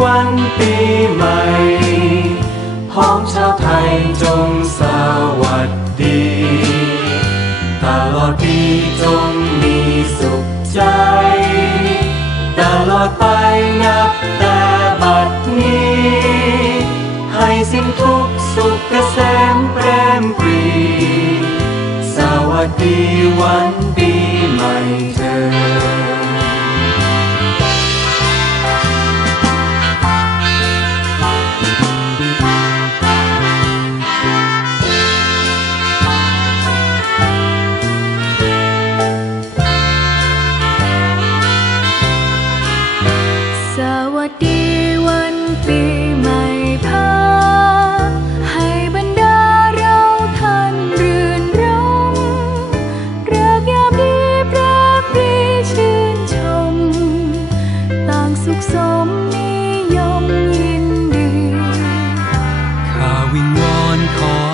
วันปีใหม่ พ้องชาวไทยจงสวัสดี ตลอดปีจงมีสุขใจ ตลอดไปนับแต่บัดนี้ ให้สิ้นทุกสุขเกษมแปรมปรี สวัสดีวัน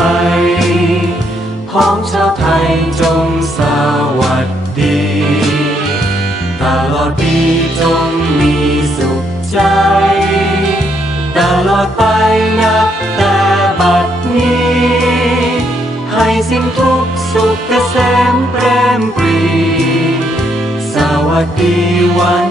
หม่พ้องชาวไทยจงสวัสดี ตลอดปีจงมีสุขใจ ตลอดไปนับแต่บัดนี้ ให้สิ้นทุกสุขเกษมแปรมปรี สวัสดีวัน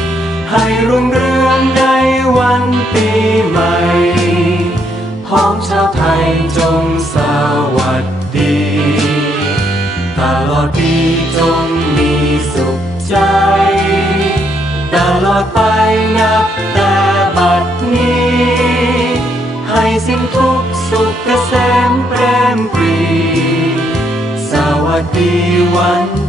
ให้รุ่งเรืองในวันปีใหม่พร้องชาวไทยจงสวัสดี ตลอดปีจงมีสุขใจ ตลอดไปนับแต่บัดนี้ ให้สิ้นทุกสุขเกษมแปรมปรี สวัสดีวัน